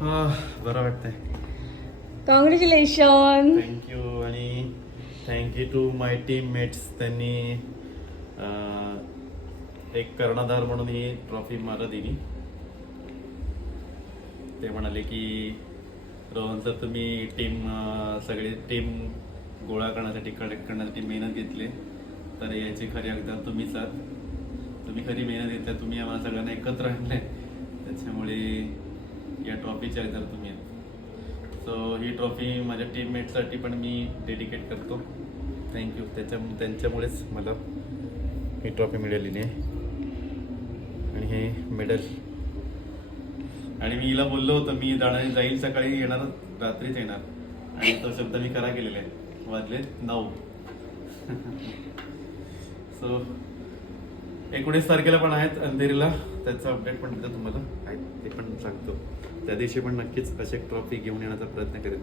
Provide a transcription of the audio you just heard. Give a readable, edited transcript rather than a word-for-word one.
बरं वाटतंय. Congratulation. Thank you. आणि thank you to my teammates. त्यांनी एक कर्णधार म्हणून ही ट्रॉफी मला दिली. ते म्हणाले की रोहन सर, तुम्ही सगळी टीम गोळा करण्यासाठी, कलेक्ट करण्यासाठी मेहनत घेतली, तर याची खरी अगदी तुम्हीच आहात. तुम्ही खरी मेहनत घेतल्या, तुम्ही आम्हाला सगळ्यांना एकत्र आणले, त्याच्यामुळे या ट्रॉफीचे अगदी तुम्ही आहात. सो ही ट्रॉफी माझ्या टीममेटसाठी पण मी डेडिकेट करतो. थँक्यू. त्यांच्यामुळेच मला ही ट्रॉफी मिळालेली आहे आणि हे मेडल. आणि मी हिला बोललो होतो मी जाईल सकाळी, येणार रात्रीच येणार, आणि तो शब्द मी करा केलेला आहे. वाजले 9. सो 19 तारखेला पण आहेत अंधेरीला, त्याचं अपडेट पण देतो तुम्हाला, ते पण सांगतो. त्या दिवशी पण नक्कीच अशी ट्रॉफी घेऊन येण्याचा प्रयत्न करेन.